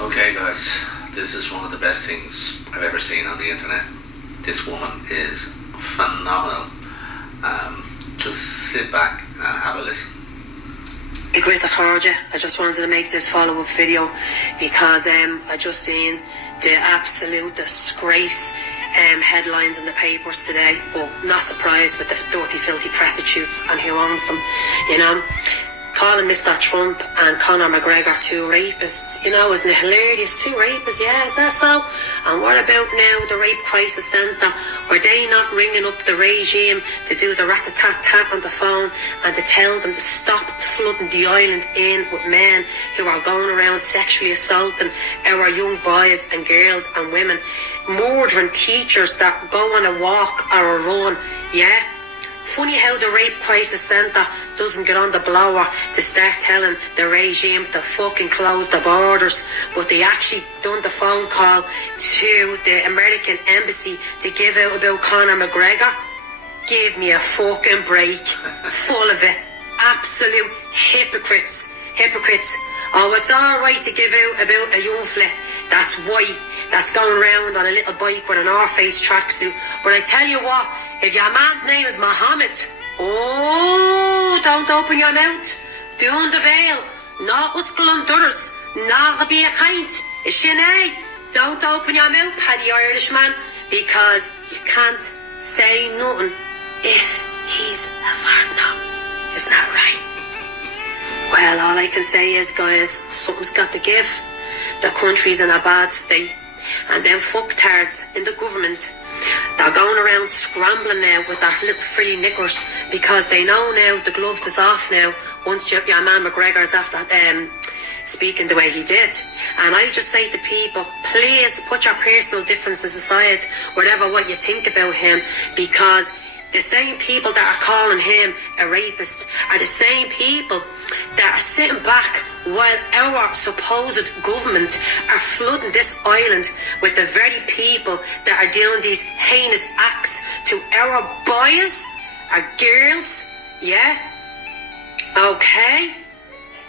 Okay, guys, this is one of the best things I've ever seen on the internet. This woman is phenomenal. Just sit back and have a listen. Great Georgia. I just wanted to make this follow-up video because I just seen the absolute disgrace headlines in the papers today. But not surprised with the dirty, filthy prostitutes and who owns them, you know. Calling Mr. Trump and Conor McGregor two rapists, you know, isn't it hilarious? Two rapists, yeah, is that so? And what about now the Rape Crisis Centre? Were they not ringing up the regime to do the rat-a-tat-tat on the phone and to tell them to stop flooding the island in with men who are going around sexually assaulting our young boys and girls and women, murdering teachers that go on a walk or a run, yeah? Funny how the Rape Crisis Centre doesn't get on the blower to start telling the regime to fucking close the borders, but they actually done the phone call to the American embassy to give out about Conor McGregor. Give me a fucking break. Full of it. Absolute hypocrites. Hypocrites. Oh, it's alright to give out about a young fella that's white, that's going around on a little bike with an North-Face tracksuit, but I tell you what, if your man's name is Mohammed, oh, don't open your mouth. Doon the veil. Not uscal and dudders. Not be a kind. Sinead, don't open your mouth, Paddy Irishman, because you can't say nothing if he's a foreigner. Isn't that right? Well, all I can say is, guys, something's got to give. The country's in a bad state. And them fucktards in the government, they're going around scrambling now with their little frilly knickers because they know now the gloves is off now once your man McGregor's after speaking the way he did. And I just say to people, please put your personal differences aside, whatever what you think about him, because the same people that are calling him a rapist are the same people that are sitting back while our supposed government are flooding this island with the very people that are doing these heinous acts to our boys, our girls, yeah? Okay?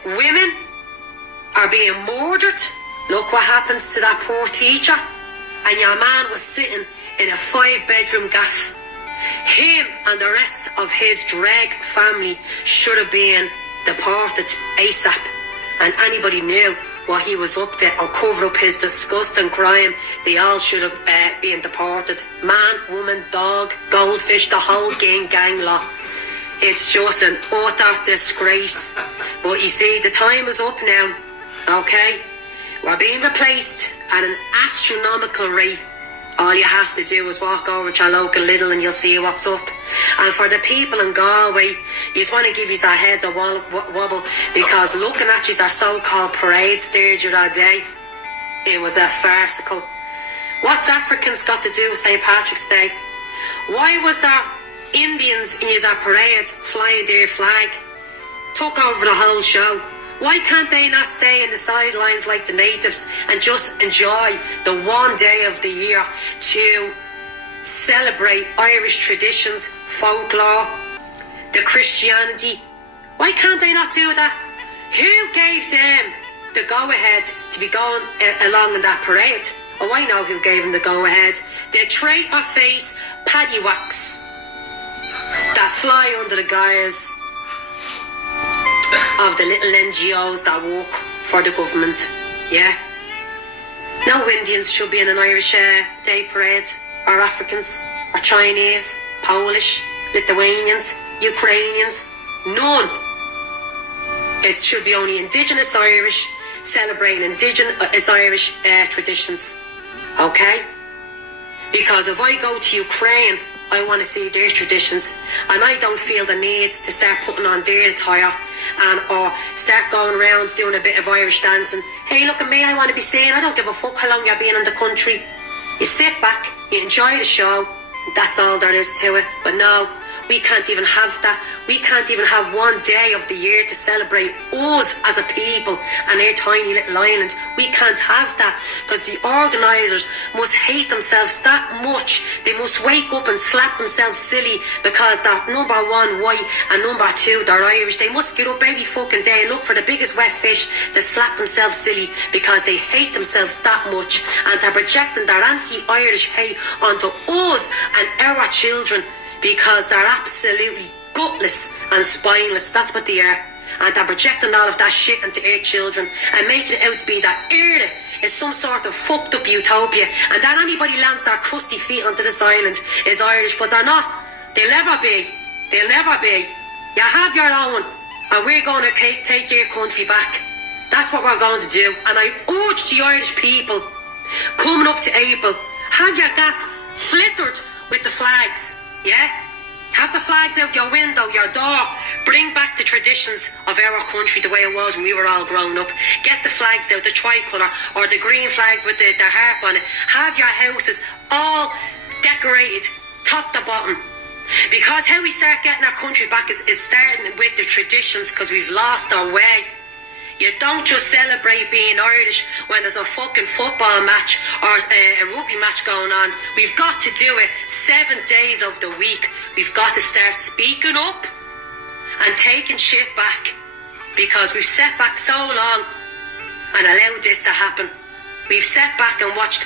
Women are being murdered. Look what happens to that poor teacher. And your man was sitting in a 5-bedroom gaff. Him and the rest of his drag family should have been deported ASAP, and anybody knew what he was up to or covered up his disgusting crime, they all should have been deported. Man, woman, dog, goldfish, the whole gang lot. It's just an utter disgrace. But you see, the time is up now, okay? We're being replaced at an astronomical rate. All you have to do is walk over to your local Lidl and you'll see what's up. And for the people in Galway, you just want to give your heads a wobble, because looking at your so-called parades there the other day, it was a farcical. What's Africans got to do with St. Patrick's Day? Why was there Indians in your parade flying their flag? Took over the whole show. Why can't they not stay in the sidelines like the natives and just enjoy the one day of the year to celebrate Irish traditions, folklore, the Christianity? Why can't they not do that? Who gave them the go-ahead to be going along in that parade? Oh, I know who gave them the go-ahead. The traitor face paddywhacks that fly under the guise of the little NGOs that work for the government, yeah? No Indians should be in an Irish Day Parade, or Africans, or Chinese, Polish, Lithuanians, Ukrainians, none. It should be only Indigenous Irish, celebrating Indigenous Irish traditions, okay? Because if I go to Ukraine, I want to see their traditions, and I don't feel the need to start putting on their attire and or start going around doing a bit of Irish dancing. Hey, look at me, I want to be seen. I don't give a fuck how long you've been in the country. You sit back, you enjoy the show, and that's all there is to it. But no, We can't even have that. We can't even have one day of the year to celebrate us as a people and our tiny little island. We can't have that because the organisers must hate themselves that much. They must wake up and slap themselves silly because they're number one white and number two they're Irish. They must get up every fucking day and look for the biggest wet fish to slap themselves silly because they hate themselves that much, and they're projecting their anti-Irish hate onto us and our children because they're absolutely gutless and spineless. That's what they are. And they're projecting all of that shit into our children and making it out to be that Ireland is some sort of fucked up utopia and that anybody lands their crusty feet onto this island is Irish, but they're not. They'll never be. They'll never be. You have your own and we're going to take your country back. That's what we're going to do. And I urge the Irish people coming up to April, have your gaff flittered with the flags. Yeah? Have the flags out your window, your door. Bring back the traditions of our country the way it was when we were all growing up. Get the flags out, the tricolour or the green flag with the harp on it. Have your houses all decorated, top to bottom. Because how we start getting our country back is starting with the traditions, because we've lost our way. You don't just celebrate being Irish when there's a fucking football match or a rugby match going on. We've got to do it 7 days of the week. We've got to start speaking up and taking shit back because we've sat back so long and allowed this to happen. We've sat back and watched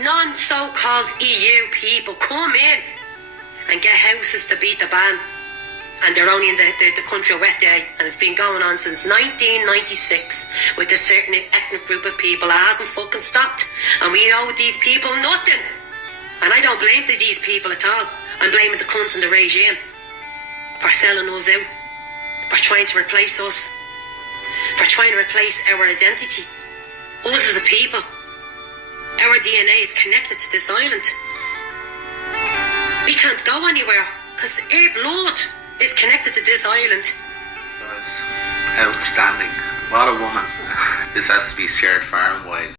non-so-called EU people come in and get houses to beat the ban. And they're only in the country a wet day, and it's been going on since 1996 with a certain ethnic group of people. It hasn't fucking stopped, and we owe these people nothing. And I don't blame these people at all. I'm blaming the cunts in the regime for selling us out, for trying to replace us, for trying to replace our identity. Us as a people, our DNA is connected to this island. We can't go anywhere because our blood is connected to this island. Outstanding. What a woman. This has to be shared far and wide.